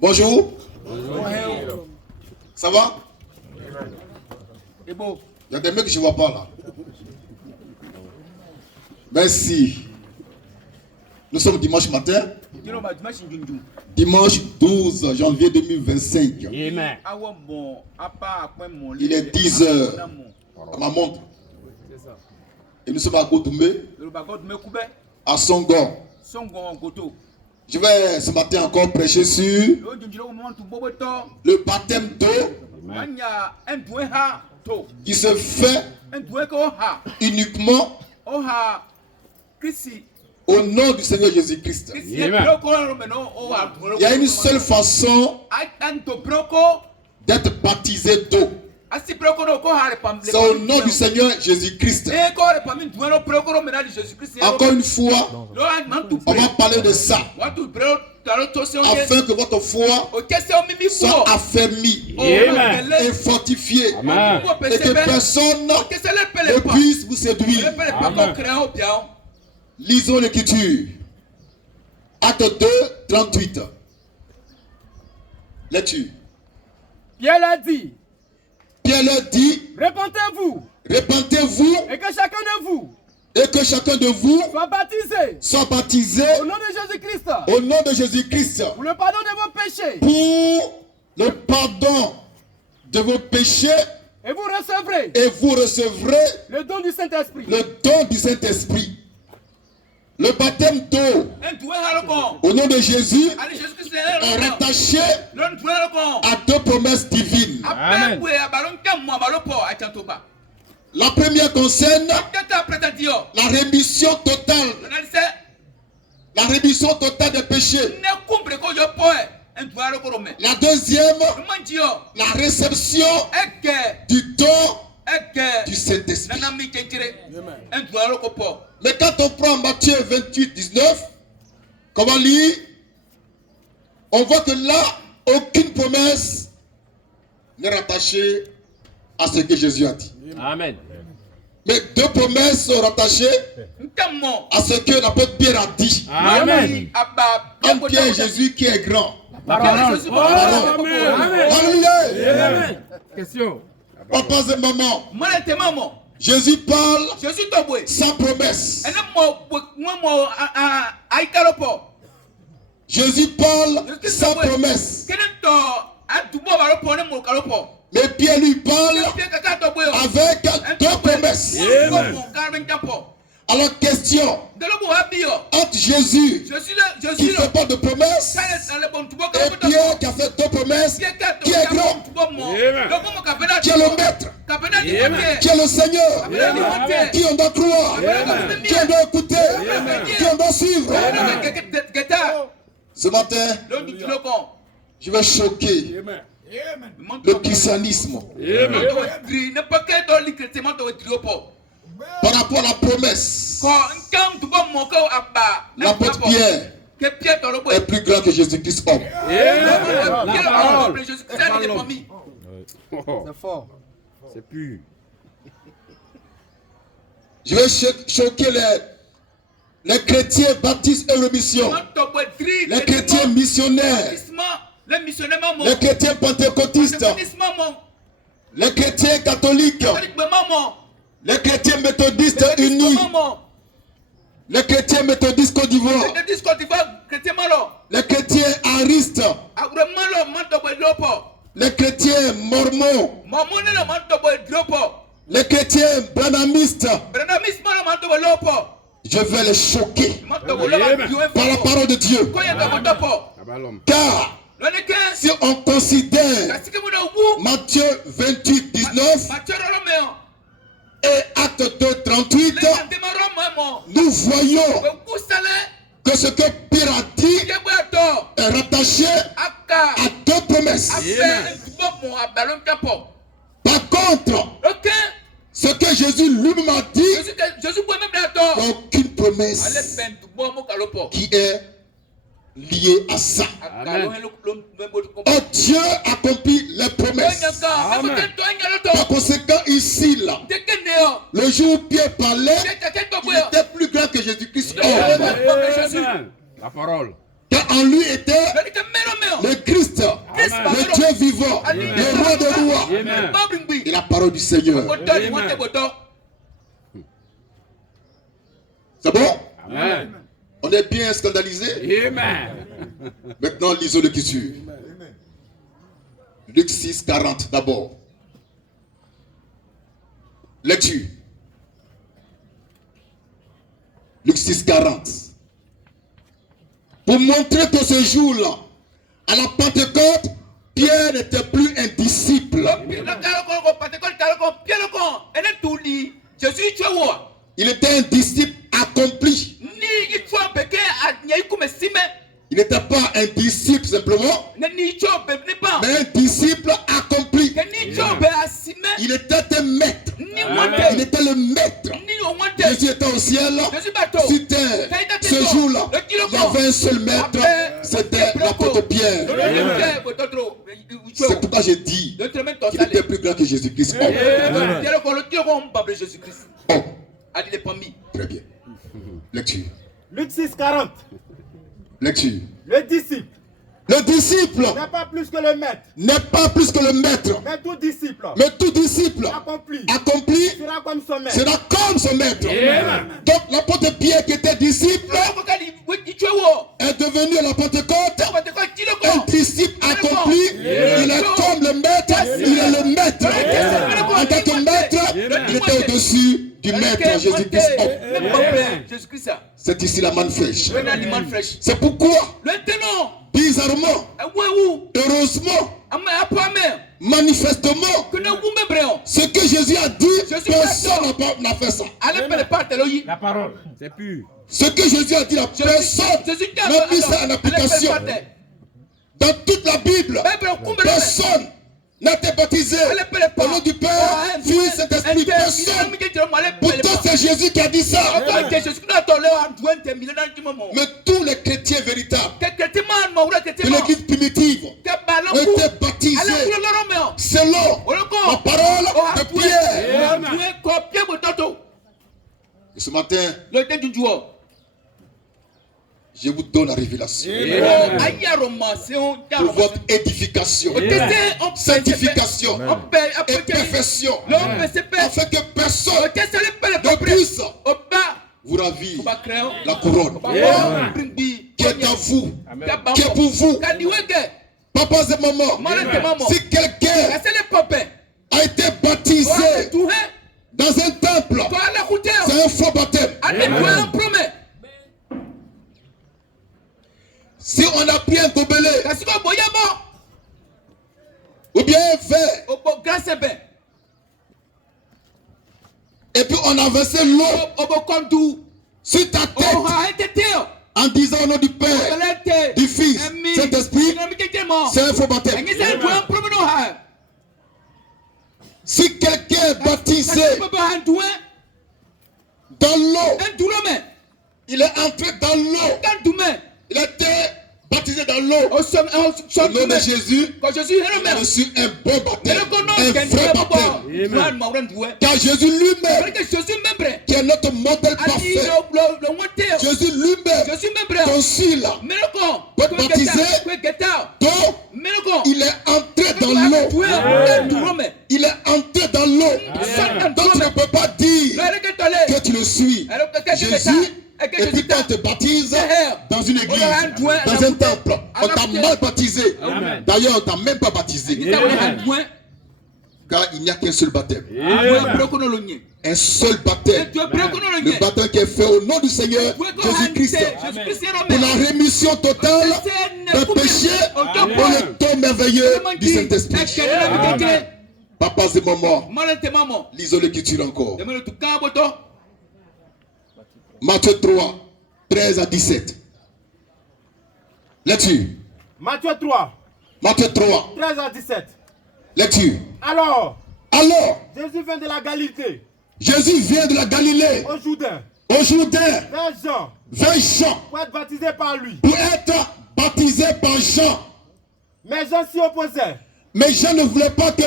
Bonjour. Ça va? Il y a des mecs que je ne vois pas là. Merci. Nous sommes dimanche matin. Dimanche 12 janvier 2025. Il est 10 heures à ma montre. Et nous sommes à Gotoumé, à Songon. Je vais ce matin encore prêcher sur le baptême d'eau qui se fait uniquement au nom du Seigneur Jésus-Christ. Il y a une seule façon d'être baptisé d'eau. C'est au nom du Seigneur Jésus-Christ. Encore une fois, on va parler de ça afin que votre foi soit affermie et fortifiée et que personne ne puisse vous séduire. Lisons l'écriture. Acte 2, 38. Lecture. Pierre a dit. Pierre leur dit, répentez-vous, et que chacun de vous soit baptisé au nom de Jésus-Christ, pour le pardon de vos péchés, et vous recevrez le don du Saint-Esprit. Le baptême d'eau au nom de Jésus est rattaché à deux promesses divines. Amen. La première concerne la rémission totale des péchés. La deuxième, la réception du don du Saint-Esprit. Mais quand on prend Matthieu 28, 19, comment lire, on voit que là, aucune promesse n'est rattachée à ce que Jésus a dit. Amen. Mais deux promesses sont rattachées à ce que l'apôtre Pierre a dit. Amen. Un Pierre et Jésus qui est grand. Amen. Alléluia. Question. Papas et mamans. Jésus parle sans promesse. Jésus parle sans promesse. Mais Pierre lui parle avec deux promesses. Alors question, entre Jésus qui ne fait pas de promesses et Pierre qui a fait deux promesses, qui est grand, qui est le maître, qui est le Seigneur, qui on doit croire, qui on doit écouter, qui on doit suivre. Ce matin, je vais choquer le christianisme par rapport à la promesse. L'apôtre Pierre est plus grand que Jésus-Christ homme. C'est fort. C'est pur. Je vais choquer les chrétiens baptistes et remission, les chrétiens missionnaires, les chrétiens pentecôtistes, les chrétiens catholiques, les chrétiens méthodistes unis, les chrétiens méthodistes Côte d'Ivoire, les chrétiens aristes, les chrétiens mormons, les chrétiens branhamistes. Je vais les choquer par la parole de Dieu. Car si on considère Matthieu 28, 19 et Acte 2, 38, nous voyons que ce que Pierre a dit est rattaché à deux promesses. Par contre, ce que Jésus lui-même a dit, il n'y a aucune promesse qui est liée à ça. Amen. Oh, Dieu accomplit les promesses. Amen. Par conséquent, ici, là, le jour où Pierre parlait, il était plus grand que que Jésus-Christ La parole. Car en lui était le Christ, le Dieu vivant, le roi des rois et la parole du Seigneur. C'est bon? Amen. On est bien scandalisé? Amen. Maintenant, lisons l'écriture. Luc 6, 40 d'abord. Lecture. Luc 6, 40. Pour montrer que ce jour-là, à la Pentecôte, Pierre n'était plus un disciple. Il était un disciple accompli. Il n'était pas un disciple simplement, mais un disciple accompli. Il était un maître. Il était le maître. Jésus était au ciel, sur terre. Ce jour-là, il y avait un seul maître, c'était l'apôtre Pierre. C'est pourquoi j'ai dit qu'il était plus grand que Jésus-Christ. Très bien. Lecture. Luc 6, 40. Lecture. Le disciple n'est pas plus que le maître. N'est pas plus que le maître. Mais tout disciple Accompli sera comme son maître. sera comme son maître. Donc l'apôtre Pierre qui était disciple est devenu à la Pentecôte un disciple accompli. Il est comme le maître. Il est le maître. En tant que maître, il était au-dessus du maître Jésus-Christ. C'est ici la manne fraîche. C'est pourquoi bizarrement, heureusement, manifestement, ce que Jésus a dit, personne n'a fait ça. La parole. C'est pur. Ce que Jésus a dit, la personne n'a mis ça en application. Dans toute la Bible, personne n'a été baptisé au nom du Père, Fils, Saint-Esprit. Personne. Pourtant, c'est Jésus qui a dit ça. Mais tous les chrétiens véritables de l'église primitive ont été baptisés selon la parole de Pierre. Et ce matin, je vous donne la révélation pour votre édification, sanctification et perfection, afin que personne ne puisse vous ravir la couronne qui est à vous, qui est pour vous. Papas et mamans, si quelqu'un a été baptisé dans un temple, c'est un faux baptême. Si on a pris un gobelet ou bien un verre et puis on a versé l'eau sur ta tête en disant au nom du Père, du Fils, Saint-Esprit, c'est un faux baptême. Si quelqu'un est baptisé dans l'eau, il est entré dans l'eau, il a été baptisé dans l'eau. Au nom de Jésus, il a reçu un bon baptême, un vrai baptême. Car Jésus lui-même, qui est notre modèle parfait, Jésus lui-même, conçu là, pour être baptisé, donc il est entré dans l'eau. Il est entré dans l'eau. Donc tu ne peux pas dire que tu le suis. Jésus. Et puis quand on te baptise dans une église, dans un temple, on t'a mal baptisé. D'ailleurs, on t'a même pas baptisé. Car il n'y a qu'un seul baptême. Un seul baptême. Le baptême qui est fait au nom du Seigneur Jésus-Christ. Pour la rémission totale des péchés, pour le don merveilleux du Saint-Esprit. Papas et mamans, lisons l'écriture encore. Matthieu 3, 13 à 17. Lecture. Matthieu 3. Matthieu 3. 13 à 17. Lecture. Alors, Jésus vient de la Galilée. Jésus vient de la Galilée. Au Jourdain. Vers Jean. Pour être baptisé par lui. Pour être baptisé par Jean. Mais Jean s'y opposait. Mais Jean ne voulait pas que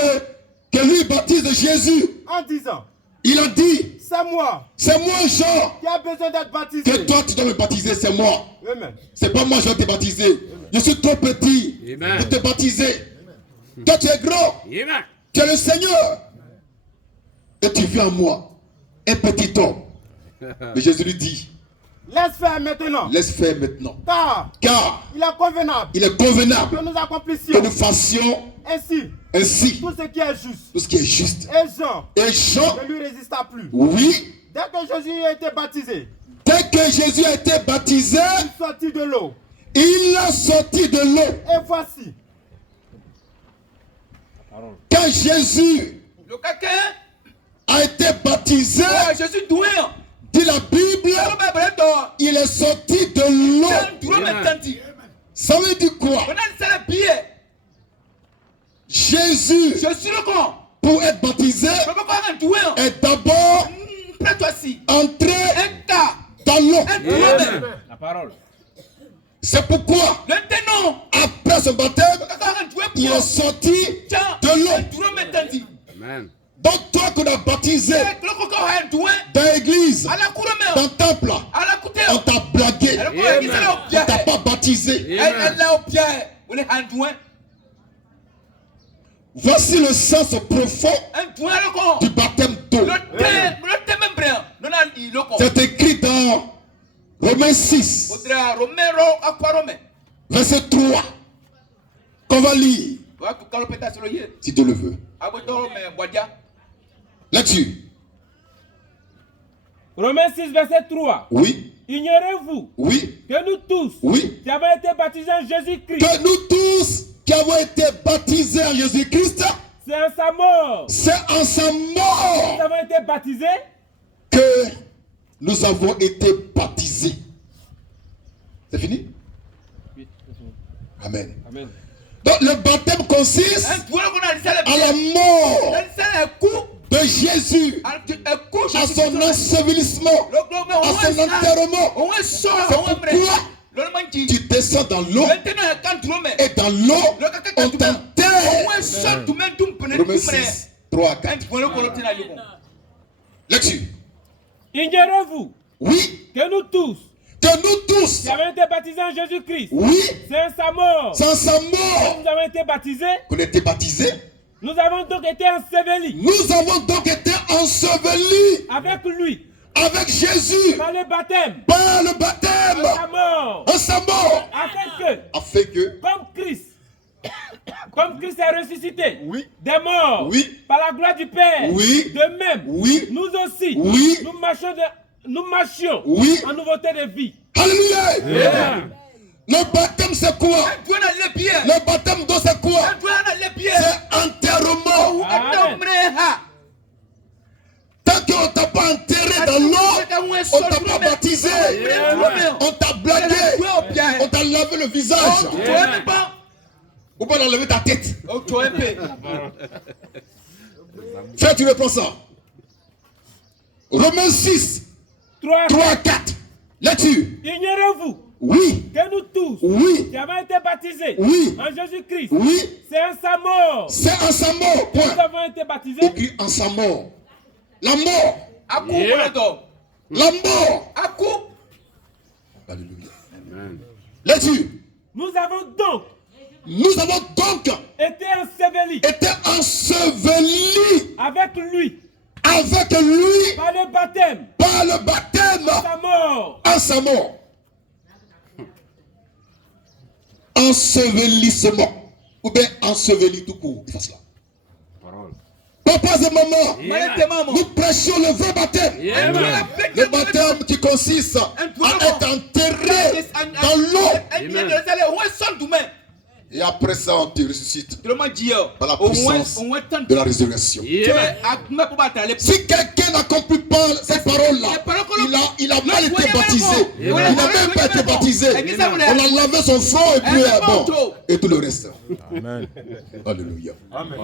lui baptise Jésus. En disant. Il a dit, c'est moi Jean, qui a besoin d'être baptisé. que toi tu dois me baptiser, c'est moi. Amen. C'est pas moi je vais te baptiser. Je suis trop petit pour te baptiser. Toi tu es grand. Amen. Tu es le Seigneur. Et tu viens à moi, un petit homme. Mais Jésus lui dit, laisse faire maintenant. laisse faire maintenant. Car il est convenable. Il est convenable que nous accomplissions. que nous fassions ainsi tout ce qui est juste. Tout ce qui est juste. Et Jean ne lui résista plus. Oui. Dès que Jésus a été baptisé. Dès que Jésus a été baptisé. Il sortit de l'eau. Il a sorti de l'eau. Et voici. Quand Jésus a été baptisé, dit la Bible, il est sorti de l'eau. Ça veut dire quoi? Jésus, pour être baptisé, est d'abord entré dans l'eau. La parole. C'est pourquoi, après ce baptême, il est sorti de l'eau. Amen. Donc toi qu'on a baptisé dans l'église, dans le temple, on t'a blagué. On t'a pas baptisé. Voici le sens profond du baptême d'eau. C'est écrit dans Romains 6, verset 3, qu'on va lire, si tu le veux. Là-dessus. Romains 6, verset 3. Oui. Ignorez-vous que nous tous qui avons été baptisés en Jésus-Christ. Que nous tous qui avons été baptisés en Jésus-Christ. C'est en sa mort. C'est en sa mort. Nous avons été baptisés. Que nous avons été baptisés. C'est fini? Oui. Amen. Amen. Donc le baptême consiste à la mort de Jésus, à son ensevelissement, à son enterrement. C'est pourquoi tu descends dans l'eau et dans l'eau on t'enterre. Romains 6, 3 à 4. Lecture. Ignorez-vous que nous tous qui avons été baptisés en Jésus-Christ. C'est en sa mort. C'est en sa mort. Nous avons été baptisés. Qu'on a été baptisés. Nous avons donc été ensevelis. Nous avons donc été ensevelis. Avec lui. Avec Jésus. Par le baptême. Par le baptême. En sa mort. En sa mort. Afin que. Comme Christ est ressuscité des morts par la gloire du Père, de même, nous aussi, nous marchions en nouveauté de vie. Alléluia. Le baptême c'est quoi? Le baptême d'eau c'est quoi? C'est enterrement. Tant qu'on t'a pas enterré dans l'eau, on t'a pas baptisé, on t'a blagué, on t'a lavé le visage. Ou pas enlever ta tête. Frère, tu reprends ça. Romains 6, 3, 4. Lecture. Ignorez-vous que nous tous qui avons été baptisés en Jésus-Christ, c'est en sa mort. C'est en sa mort. Point. Nous avons été baptisés. Écrit en sa mort. La mort. La mort. Alléluia. Lecture. Nous avons donc été ensevelis avec lui par le baptême en sa mort. Ensevelissement ou bien enseveli tout court. Il fait cela. Papas et maman, nous prêchons le vrai baptême. Le baptême qui consiste à être enterré dans l'eau. Et après ça, on te ressuscite par la puissance de la résurrection. Si quelqu'un n'accomplit pas cette parole-là, il a mal été baptisé. Il n'a même pas été baptisé. On a lavé son front et puis bon. Et tout le reste. Amen. Alléluia. Amen.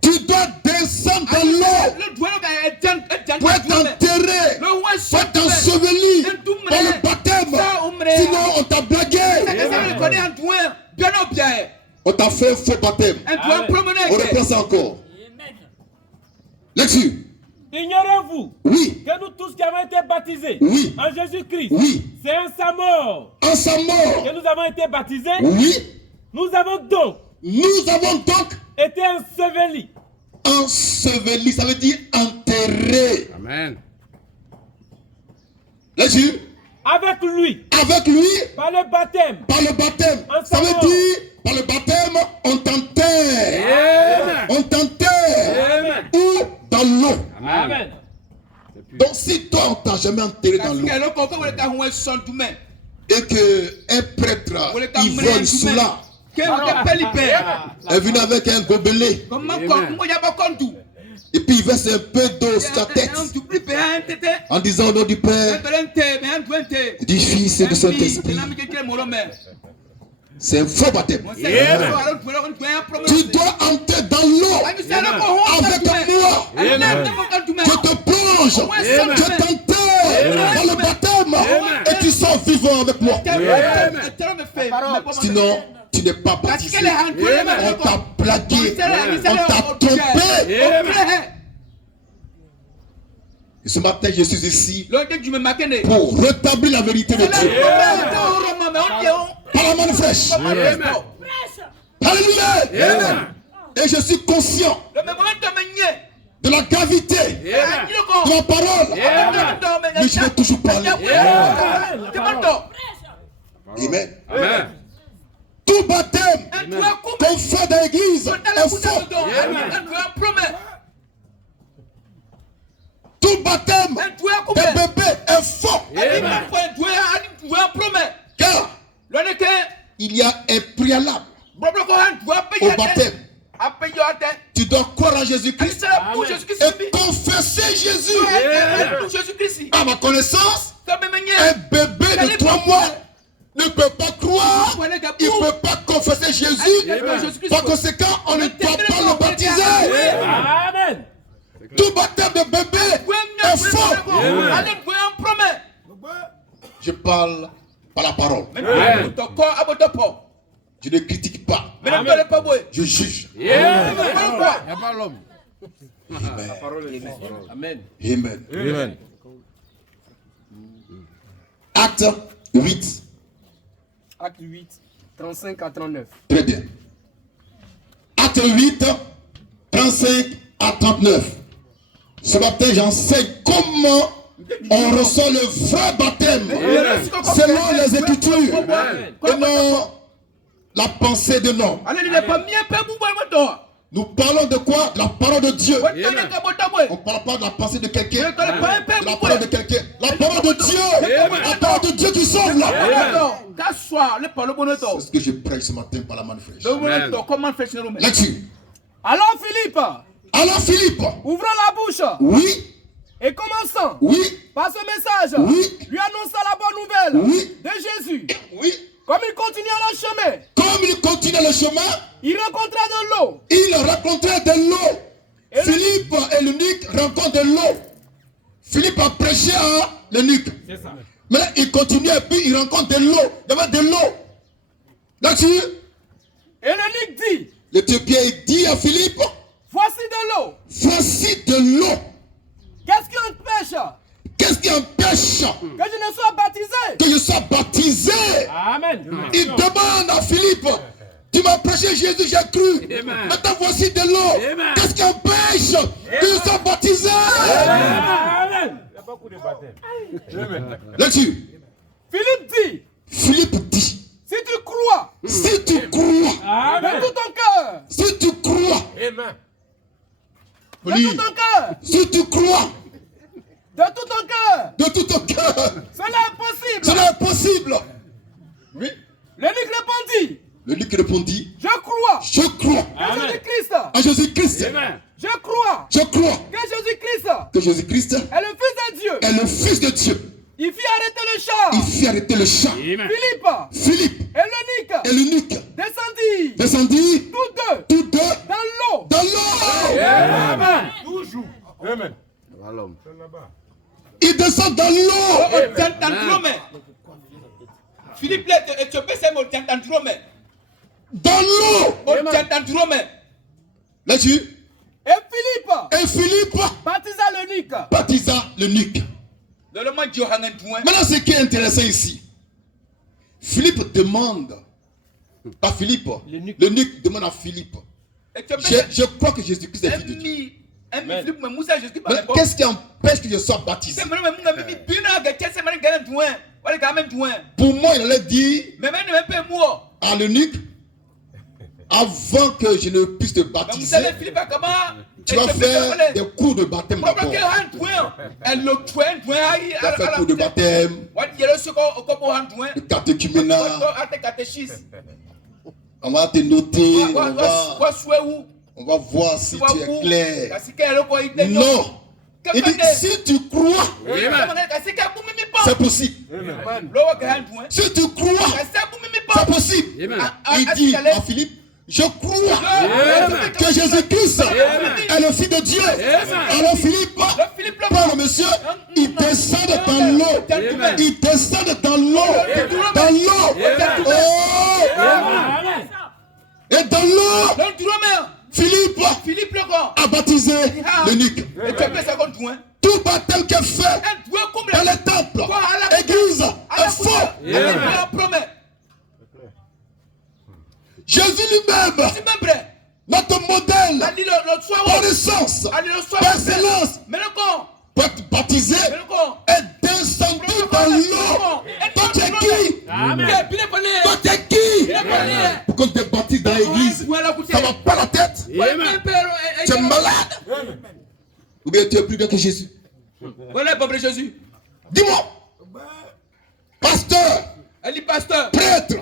Tu dois descendre dans l'eau pour être enterré, pour être enseveli par le baptême. Sinon, on t'a blagué. On t'a fait un faux baptême. On reprend ça encore. Lecture. Ignorez-vous que nous tous qui avons été baptisés en Jésus-Christ, c'est en sa mort que nous avons été baptisés. Nous avons donc été ensevelis. Enseveli, ça veut dire enterré. Amen. Là-dessus. Avec lui. Par le baptême. Ça veut dire, par le baptême, on t'enterre. On t'enterre. Ou dans l'eau. Amen. Donc si toi, on t'a jamais enterré dans l'eau, et qu'un prêtre, il vole cela, est venu avec un gobelet, et puis il verse un peu d'eau sur ta tête, en disant au nom du Père, du Fils et du Saint-Esprit. C'est un faux baptême. Tu dois entrer dans l'eau avec moi. Je te plonge, je t'enterre dans le baptême et tu sors vivant avec moi. Sinon, tu n'es pas baptisé. On t'a plaqué, on t'a trompé. Et ce matin, je suis ici pour rétablir la vérité de Dieu. Par la main fraîche. Alléluia. Et je suis conscient de la gravité de la parole. Mais je vais toujours parler. Amen. Tout baptême qu'on fait dans l'église est faux. Tout baptême des bébés est faux. Car il y a un préalable au baptême. Tu dois croire en Jésus-Christ et confesser Jésus. À ma connaissance, un bébé de 3 mois ne peut pas croire, il ne peut pas confesser Jésus. Par conséquent, on ne doit pas le baptiser. Amen. Tout baptême de bébé est faux. Je parle par la parole. Je ne critique pas. Je juge. Amen. Amen. Acte 8. Acte 8, 35 à 39. Très bien. Acte 8, 35 à 39. Ce matin, j'enseigne comment on reçoit le vrai baptême selon les Écritures et non la pensée de l'homme. Nous parlons de quoi? De la parole de Dieu. On ne parle pas de la pensée de quelqu'un, de la parole de quelqu'un. La parole de Dieu. La parole de Dieu qui sauve là. C'est ce que je prêche ce matin par la main fraîche. Là-dessus. Alors Philippe, ouvrant la bouche. Oui. Et commençant. Oui. Par ce message. Oui. Lui annonça la bonne nouvelle. Oui. De Jésus. Oui. Comme il continuait le chemin. Il rencontra de l'eau. Philippe et l'eunuque rencontrent de l'eau. Philippe a prêché à l'eunuque. Mais il continue et puis il rencontre de l'eau. Il y avait de l'eau. Là-dessus. Et l'eunuque dit. L'Éthiopien dit à Philippe. Voici de l'eau. Qu'est-ce qui empêche que je ne sois baptisé? Amen. Il demande à Philippe. Tu m'as prêché Jésus, j'ai cru. Maintenant voici de l'eau. Qu'est-ce qui empêche que je sois baptisé? Amen. Il y a beaucoup de baptêmes. Là-dessus. Philippe dit. Si tu crois. Amen. De tout ton cœur. Si tu crois. Amen. De tout ton cœur. Si tu crois. De tout ton cœur. Cela est possible. Oui. L'eunuque répondit. Je crois. À Jésus-Christ. Je crois. Que Jésus-Christ est le Fils de Dieu. Il fit arrêter le char. Philippe et l'eunuque descendit tous deux dans l'eau. Amen. Toujours. Amen. Il descend dans l'eau. Philippe dans l'eau. Là-dessus. Et Philippe Et Philippe baptisa l'eunuque. Maintenant, ce qui est intéressant ici, Philippe demande à Philippe, l'eunuque demande à Philippe, je crois que Jésus-Christ est fils de Dieu. Qu'est-ce qui empêche que je sois baptisé? Pour moi, il allait dire à l'eunuque, avant que je ne puisse te baptiser, tu vas faire des cours de baptême d'abord. Tu vas faire cours de baptême, de catéchuménat. On va te noter, on va voir si tu es clair. Non. Il dit, si tu crois, c'est possible. Si tu crois, c'est possible. Il dit à Philippe, je crois que Jésus-Christ est le Fils de Dieu. Alors Philippe, par le monsieur, il descend dans l'eau. Il descend dans l'eau. Dans l'eau. Et dans l'eau, Philippe a baptisé l'eunuque. Tout baptême qui est fait dans les temples, l'église, est faux. Jésus lui-même, notre modèle, par essence, par excellence, pour être baptisé, est descendu dans l'eau. Toi tu es qui? Toi tu es qui? Pour qu'on te baptise dans l'église, ça va pas la tête? Tu es malade? Ou bien tu es plus bien que Jésus? Voilà le pauvre Jésus. Dis-moi, pasteur, prêtre,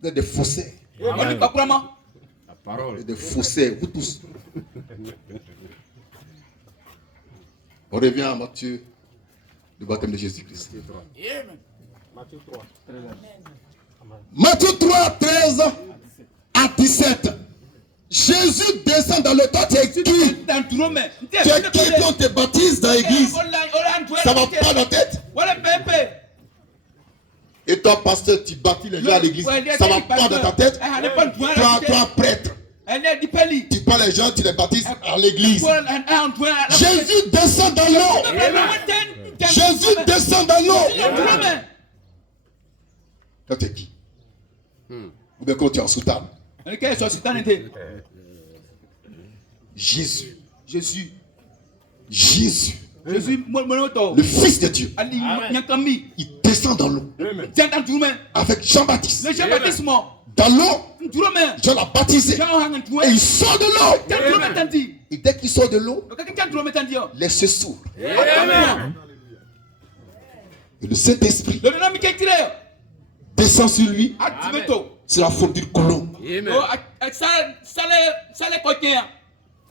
vous êtes des faussaires. La parole. Et des faussaires, vous tous. On revient à Matthieu, le baptême de Jésus-Christ. Matthieu 3, 13 à 17. Jésus descend dans le temps. Tu es qui? Tu es qui quand tu te baptises dans l'église? Ça va pas dans la tête? Et toi, pasteur, tu baptises les gens à l'église. Ça va pas dans ta tête? Toi, prêtre. Tu prends les gens, tu les baptises à l'église. Jésus descend dans l'eau. Jésus descend dans l'eau. Toi, t'es qui? Ou bien quand tu es en soutane? Jésus. Le Fils de Dieu. Il descend dans l'eau. Avec Jean-Baptiste. Dans l'eau, Jean l'a baptisé. Et il sort de l'eau. Et dès qu'il sort de l'eau, les cieux s'ouvrent. Et le Saint-Esprit descend sur lui. C'est la forme d'une colombe.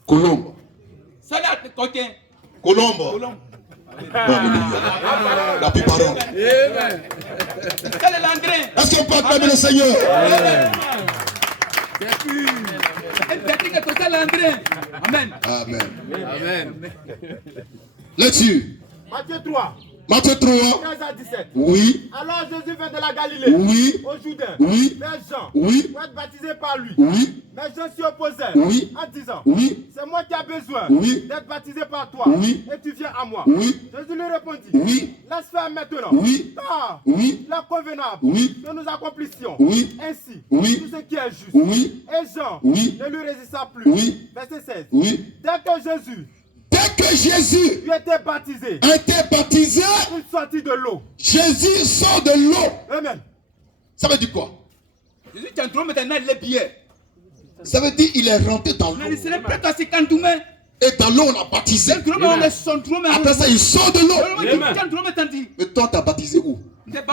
Colombe. Colombe. La plus parole. Est-ce qu'on peut acclamer le Seigneur? Amen. Là-dessus. Matthieu 3. 13 à 17. Oui. Alors Jésus vint de la Galilée. Oui. Au Jourdain. Oui. Vers Jean. Oui. Pour être baptisé par lui. Oui. Mais Jean s'y opposait. Oui. En disant. Oui. C'est moi qui ai besoin. Oui. D'être baptisé par toi. Oui. Et tu viens à moi. Oui. Jésus lui répondit. Oui. Laisse faire maintenant. Oui. Car Oui. il est convenable Oui. que nous accomplissions. Oui. Ainsi. Oui. Tout ce qui est juste. Oui. Et Jean Oui. ne lui résista plus. Oui. Verset 16. Oui. Dès que Jésus lui était baptisé, il sortit de l'eau. Jésus sort de l'eau. Amen. Ça veut dire quoi? Ça veut dire qu'il est rentré dans l'eau. Et dans l'eau, on a baptisé. Après ça, il sort de l'eau. Mais toi, tu as baptisé où? Dans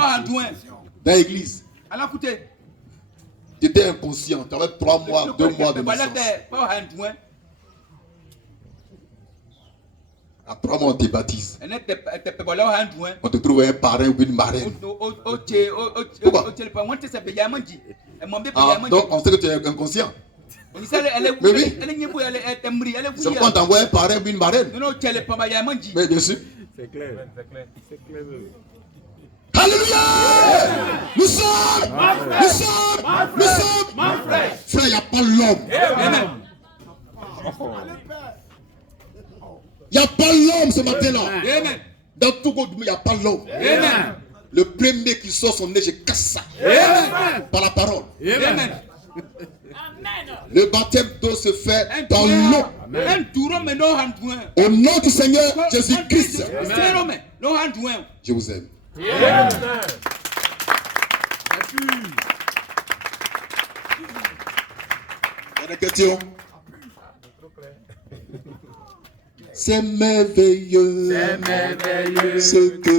l'église. Tu étais inconscient. Tu avais 3 mois, 2 mois de naissance. À 3 mois, on te baptise. On te trouve un parrain ou une marraine. Pourquoi? Donc, on sait que tu es inconscient. Mais oui. C'est pourquoi on t'envoie un parrain ou une marraine. Mais bien sûr. C'est clair. Alléluia! Nous sommes. Frère, il n'y a pas l'homme. matin-là, dans tout le monde, il n'y a pas l'homme. Le premier qui sort son nez, je casse ça. Par la parole. Le baptême d'eau se fait dans l'eau. Au nom du Seigneur Jésus-Christ. Je vous aime. Il y a des questions? C'est merveilleux. Ce que